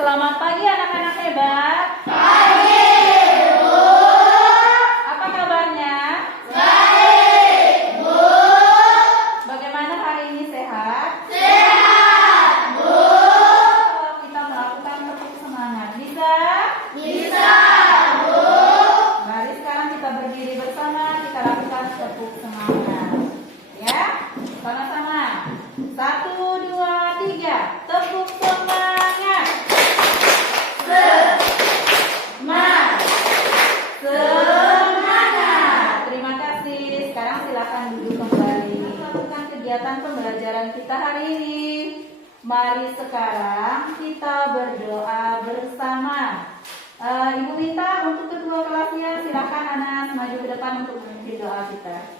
Selamat pagi anak-anak hebat. Pagi, Bu. Apa kabarnya? Baik, Bu. Bagaimana hari ini, sehat? Sehat, Bu. Kalau kita melakukan tepuk semangat, bisa? Bisa, Bu. Mari sekarang kita berdiri bersama, kita lakukan tepuk semangat. Ya, sama-sama. 1, 2, 3, tepuk semangat. Semangat. Semangat. Terima kasih. Sekarang silakan duduk kembali. Lakukan kegiatan pembelajaran kita hari ini. Mari sekarang kita berdoa bersama. Ibu minta untuk kedua kelasnya, silakan Anas maju ke depan untuk memimpin doa kita.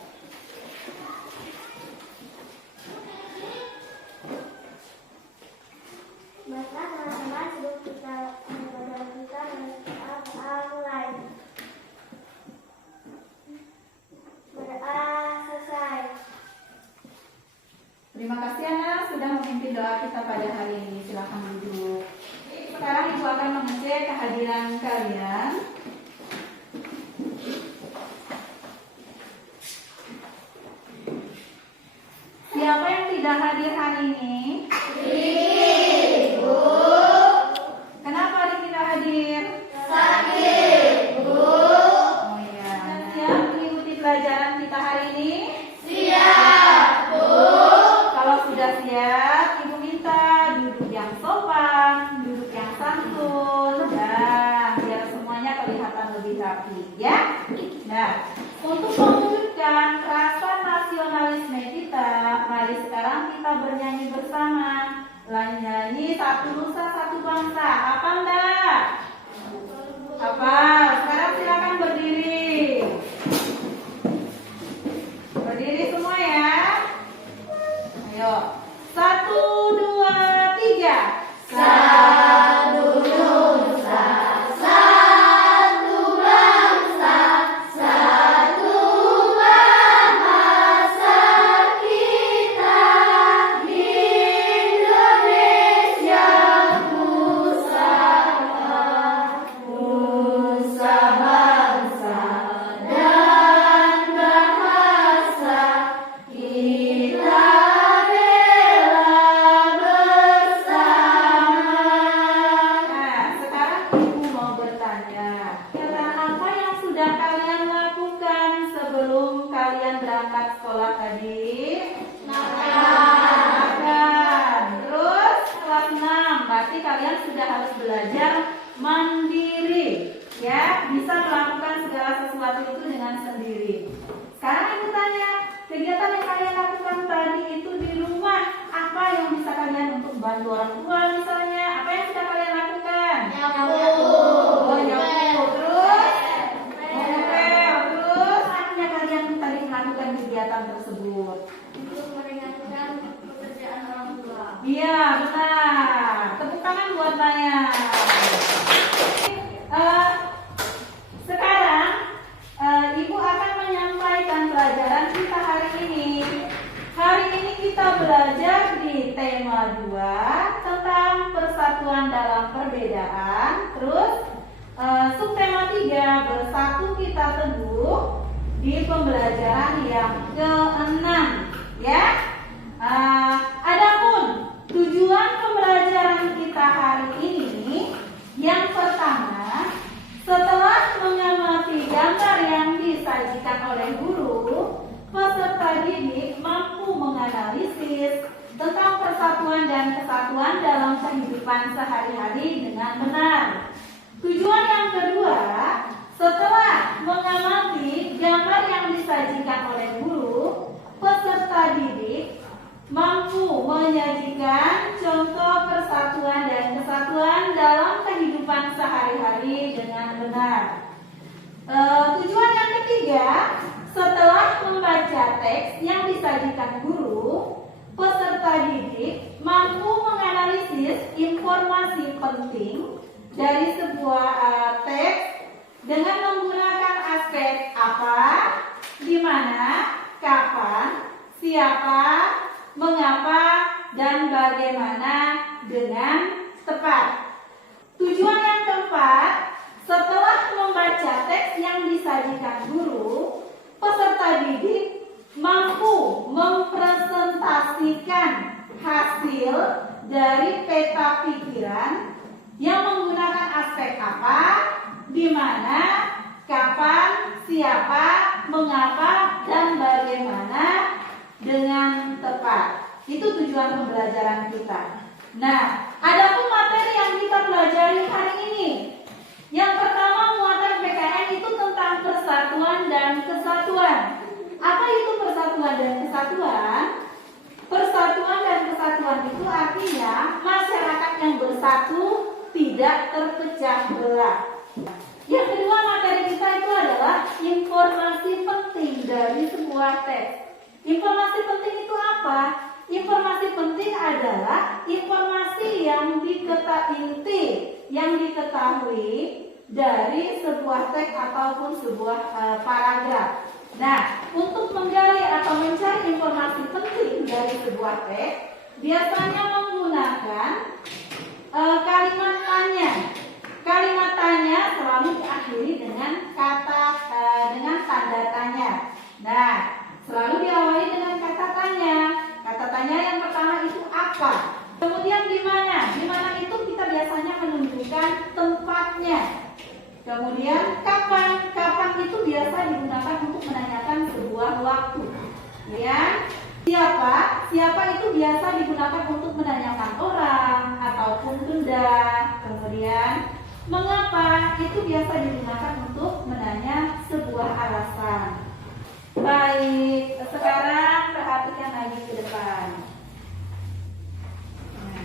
Maka teman-teman sebelum kita mulai berdoa selesai. Terima kasih Anas sudah memimpin doa kita pada hari ini. Silakan duduk. Sekarang Ibu akan mengecek kehadiran kalian. Siapa yang tidak hadir hari ini? Ibu. Kenapa Adik tidak hadir? Sakit, Bu. Oh iya. Siap mengikuti pelajaran kita hari ini? Siap, Bu. Kalau sudah siap, Ibu minta duduk yang sopan, duduk yang santun, dan biar semuanya kelihatan lebih rapi, ya. Nah, untuk mewujudkan rasa nasionalisme kita, mari sekarang kita bernyanyi bersama. Nyanyi Satu Nusa Satu Bangsa. Apa enggak? Apa? Sekarang silakan berdiri. Berdiri semua ya. Ayo. 1, 2, 3. Satu nusa, satu bangsa, satu bahasa kita, Indonesia Pusaka, nusa bangsa dan bahasa kita bela bersama. Nah, sekarang Ibu mau bertanya, kegiatan apa yang sudah kalian lakukan sebelum kalian berangkat sekolah tadi? Makan. Terus kelas 6, berarti kalian sudah harus belajar mandiri, ya, bisa melakukan segala sesuatu itu dengan sendiri. Sekarang Ibu tanya, kegiatan yang kalian lakukan tadi itu di rumah, apa yang bisa kalian untuk bantu orang tua misalnya? Apa yang sudah kalian lakukan? Oh, nyapu. Terus? Ngepel. Terus? Akhirnya kalian tadi melakukan kegiatan tersebut. Untuk meringankan pekerjaan orang tua. Iya, benar. Tepuk tangan buat Naya. Sekarang Ibu akan menyampaikan pelajaran kita hari ini. Hari ini kita belajar di tema 2 tentang persatuan dalam perbedaan. Terus subtema 3, bersatu kita teguh, di pembelajaran yang ke-6, ya. Adapun tujuan pembelajaran kita hari ini, yang pertama, setelah mengamati gambar yang disajikan oleh guru, peserta didik mampu menganalisis tentang persatuan dan kesatuan dalam kehidupan sehari-hari dengan benar. Tujuan yang kedua, setelah mengamati gambar yang disajikan oleh guru, peserta didik mampu menyajikan contoh persatuan dan kesatuan dalam kehidupan sehari-hari dengan benar. Tujuan yang ketiga, setelah membaca teks yang disajikan guru, peserta didik mampu menganalisis informasi penting dari sebuah teks dengan menggunakan aspek apa, di mana, kapan, siapa, mengapa, dan bagaimana dengan tepat. Tujuan yang keempat, setelah membaca teks yang disajikan guru, peserta didik mampu mempresentasikan hasil dari peta pikiran yang menggunakan aspek apa, di mana, kapan, siapa, mengapa, dan bagaimana dengan tepat. Itu tujuan pembelajaran kita. Nah, adapun materi yang kita pelajari hari ini. Yang pertama, muatan PKN itu tentang persatuan dan kesatuan. Apa itu persatuan dan kesatuan? Persatuan dan kesatuan itu artinya masyarakat yang bersatu, tidak terpecah belah. Yang kedua, materi kita itu adalah informasi penting dari sebuah teks. Informasi penting itu apa? Informasi penting adalah informasi yang diketahui dari sebuah teks ataupun sebuah paragraf. Nah, untuk menggali atau mencari informasi penting dari sebuah teks, biasanya menggunakan kalimat tanya. Kalimat tanya selalu diakhiri dengan dengan tanda tanya. Nah, selalu diawali dengan kata tanya. Kata tanya yang pertama itu apa? Kemudian di mana? Di mana itu kita biasanya menunjukkan tempatnya. Kemudian kapan? Kapan itu biasa digunakan untuk menanyakan sebuah waktu. Ya. Siapa? Siapa itu biasa digunakan untuk menanyakan orang ataupun benda. Kemudian mengapa? Itu biasa digunakan untuk menanya sebuah alasan. Baik, sekarang perhatikan lagi ke depan. Nah,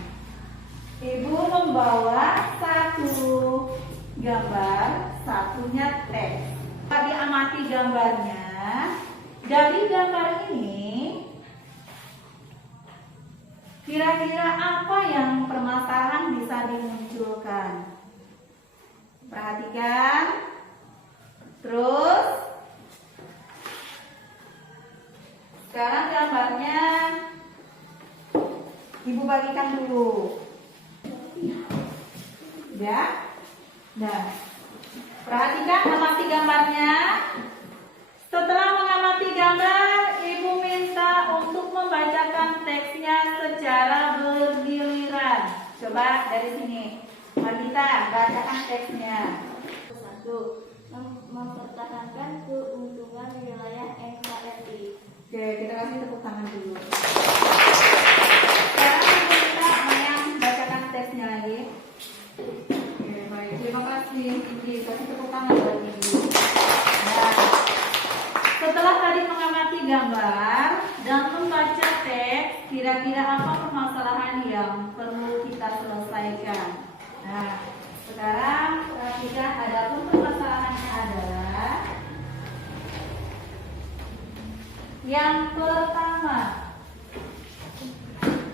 Ibu membawa satu gambar, satunya teks. Kita diamati gambarnya. Dari gambar ini, kira-kira apa yang permasalahan bisa dimunculkan? Perhatikan. Terus sekarang gambarnya Ibu bagikan dulu. Ya. Nah, perhatikan, amati gambarnya. Setelah mengamati gambar, Ibu minta untuk membacakan teksnya secara bergiliran. Coba dari sini. Mari kita bacakan teksnya. 1. Mempertahankan keuntungan wilayah NKRI. Oke, kita kasih tepuk tangan dulu. Sekarang Ibu minta Mayang bacakan teksnya lagi. Oke, baik. Terima kasih. Ibu kasih tepuk tangan buat Ibu. Nah, setelah tadi mengamati gambar dan membaca teks, kira-kira apa permasalahan yang perlu kita selesaikan? Nah, sekarang perhatikan, adapun permasalahannya adalah yang pertama.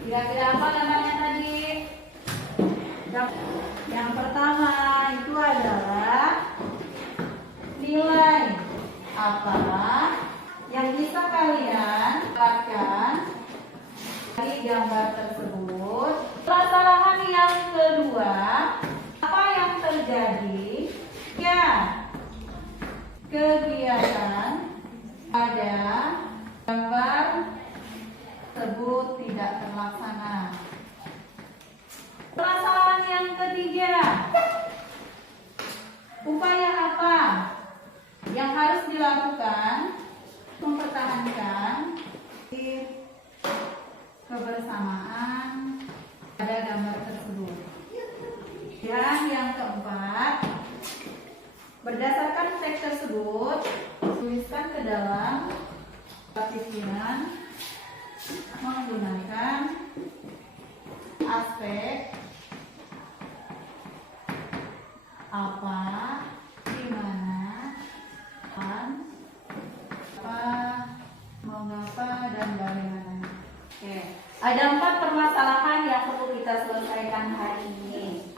Kira-kira apa gambarnya tadi? Yang pertama itu adalah nilai apa yang bisa kalian dapatkan dari gambar tersebut. Permasalahan yang kedua, apa yang terjadi jika kegiatan pada gambar tersebut tidak terlaksana. Permasalahan yang ketiga, upaya apa yang harus dilakukan mempertahankan kebersamaan pada gambar tersebut. Dan yang keempat, berdasarkan teks tersebut, tuliskan ke dalam pikiran menggunakan aspek apa, di mana, kapan, apa, mengapa, dan bagaimana. Oke, ada 4 permasalahan yang perlu kita selesaikan hari ini.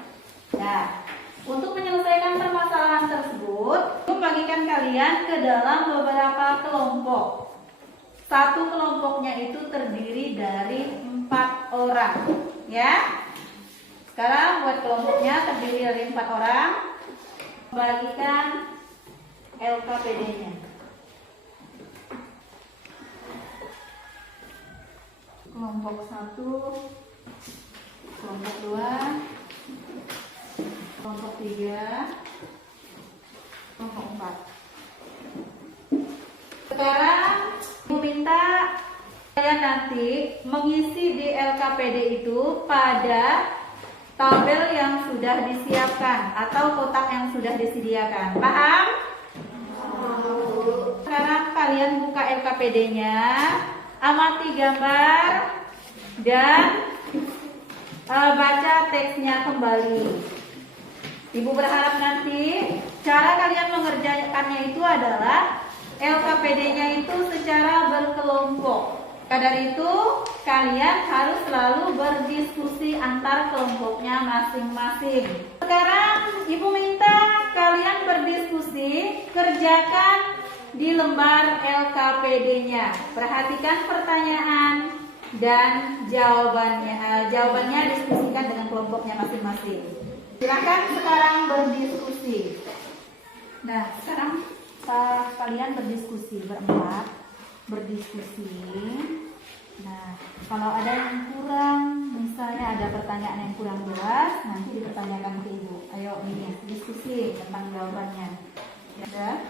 Nah, untuk menyelesaikan permasalahan tersebut, membagikan kalian ke dalam beberapa kelompok. Satu kelompoknya itu terdiri dari 4 orang, ya. Sekarang buat kelompoknya terdiri dari 4 orang. Bagikan LKPD-nya. Kelompok 1, kelompok 2, kelompok 3, kelompok 4. Sekarang Ibu minta kalian nanti mengisi di LKPD itu pada tabel yang sudah disiapkan atau kotak yang sudah disediakan. Paham? Sekarang kalian buka LKPD-nya, amati gambar dan baca teksnya kembali. Ibu berharap nanti cara kalian mengerjakannya itu adalah LKPD-nya itu secara berkelompok. Maka dari itu kalian harus selalu berdiskusi antar kelompoknya masing-masing. Sekarang Ibu minta kalian berdiskusi, kerjakan di lembar LKPD-nya. Perhatikan pertanyaan dan jawabannya diskusikan dengan kelompoknya masing-masing. Silakan sekarang berdiskusi. Nah, sekarang kalian berdiskusi berempat, berdiskusi. Nah, kalau ada yang kurang, misalnya ada pertanyaan yang kurang jelas, nanti dipertanyakan ke Ibu. Ayo ini diskusi tentang jawabannya. Ya,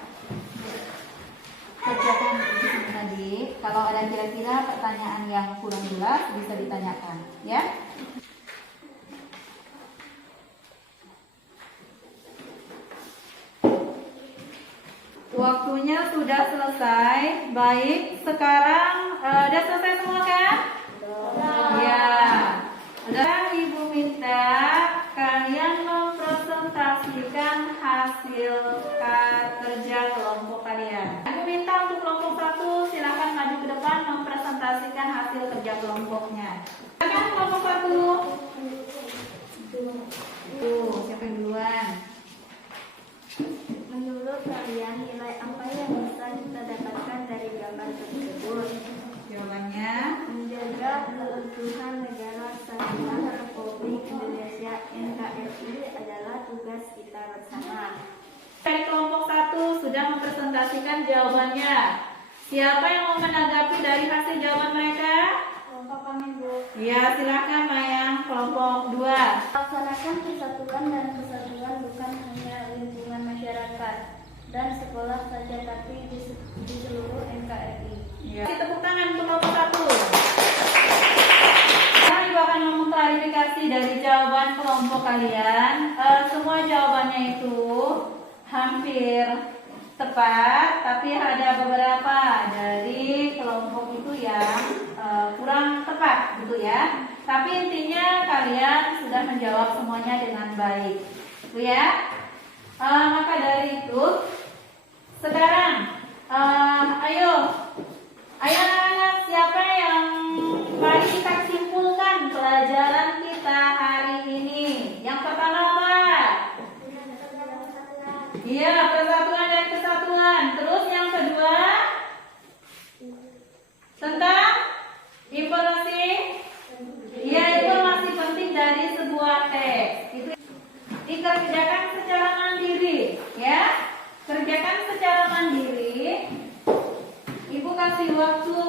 kerjakan di sini tadi. Kalau ada kira-kira pertanyaan yang kurang jelas, bisa ditanyakan, ya. Waktunya sudah selesai. Baik, sekarang udah selesai semua kan? Ya. Sekarang Ibu minta kalian mempresentasikan hasil kerja kelompok kalian. Ibu minta untuk kelompok 1 silakan maju ke depan mempresentasikan hasil kerja kelompoknya. Silakan kelompok 1. Tuh, siapa yang duluan? Menurut kalian nilai apa yang bisa kita dapatkan dari gambar tersebut? Jawabannya Menjaga keutuhan negara Kesatuan Republik Indonesia NKRI adalah tugas kita bersama. dari kelompok 1 sudah mempresentasikan jawabannya. Siapa yang mau menanggapi dari hasil jawaban mereka? Kelompok kami, Bu. Ya, silakan Mayang, kelompok 2. Laksanakan persatuan dan kesatuan bukan hanya lingkungan masyarakat dan sekolah saja, tapi di seluruh NKRI. Ya. Tepuk tangan untuk kelompok 1. Sekarang Ibu akan mengklarifikasi dari jawaban kelompok kalian. Semua jawabannya itu hampir tepat, tapi ada beberapa dari kelompok itu yang kurang tepat, gitu ya. Tapi intinya kalian sudah menjawab semuanya dengan baik, gitu ya. Maka dari itu, sekarang ayo anak-anak, siapa yang mari kita simpulkan pelajaran kita hari ini. Yang pertama apa? Iya, persatuan dan kesatuan. Terus yang kedua tentang informasi. Iya, informasi penting dari sebuah teks. Itu dikerjakan secara mandiri, ya. Kerjakan secara mandiri. Ibu kasih waktu.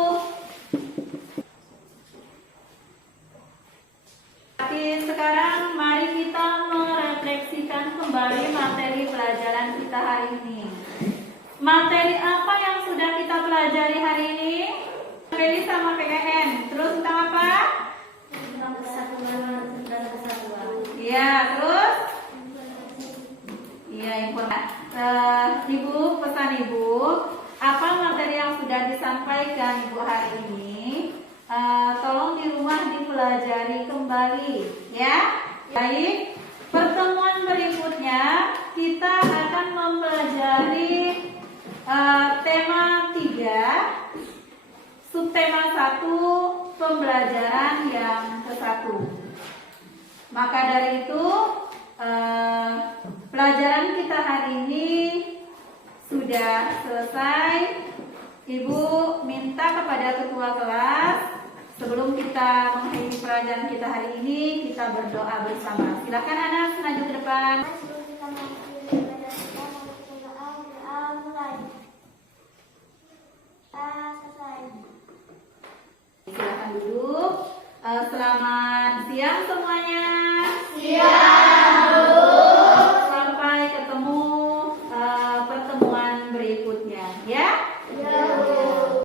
Tapi sekarang mari kita merefleksikan kembali materi pelajaran kita hari ini. Materi apa yang sudah kita pelajari hari ini? PPD sama PKN. Terus tentang apa? Tentang persatuan dan kesatuan. Iya, terus? Iya, informasi. Ibu, pesan Ibu, apa materi yang sudah disampaikan Ibu hari ini? Tolong di rumah dipelajari kembali, ya. Baik, pertemuan berikutnya kita akan mempelajari tema 3, subtema 1, pembelajaran yang ke-1. Maka dari itu pelajaran kita hari ini sudah selesai. Ibu minta kepada ketua kelas Sebelum kita mengakhiri pelajaran kita hari ini, kita berdoa bersama. Silakan anak maju ke depan. Sebelum kita mengakhiri pelajaran kita, mari kita berdoa mulai. Kita selesai. Silakan duduk. Selamat siang semuanya. Siang.